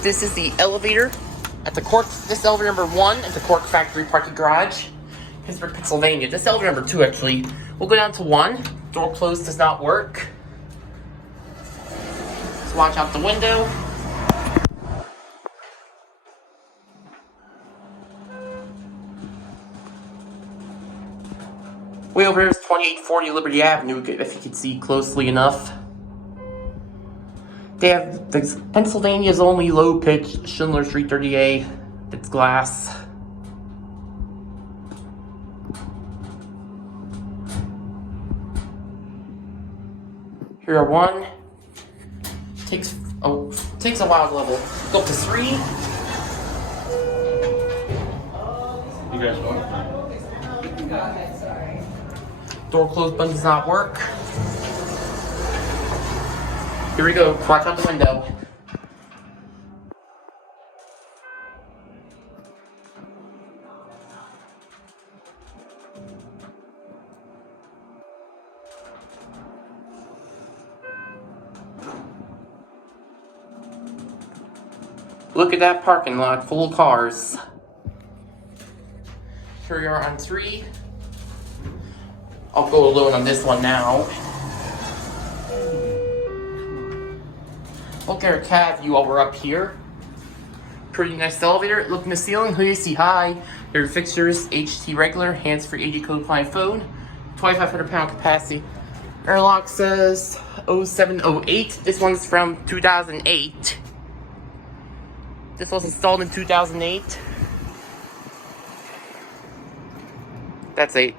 This is the elevator at the Cork. This is elevator number 1 at the Cork Factory Parking Garage, Pittsburgh, Pennsylvania. This is elevator number 2, actually. We'll go down to 1. Door closed does not work. Let's watch out the window. Way over here is 2840 Liberty Avenue, if you can see closely enough. They have Pennsylvania's only low-pitch Schindler 330A. It's glass. Here are 1. Takes a while to level. Go up to 3. You guys want? Door closed button does not work. Here we go. Watch out the window. Look at that parking lot full of cars. Here we are on 3. I'll go alone on this one now. Look at our cab view while we're up here. Pretty nice elevator. Look in the ceiling. Who do you see? Hi. There are fixtures, HT regular, hands-free AD code client phone, 2,500 pound capacity. Interlock says 0708. This one's from 2008. This was installed in 2008. That's 8.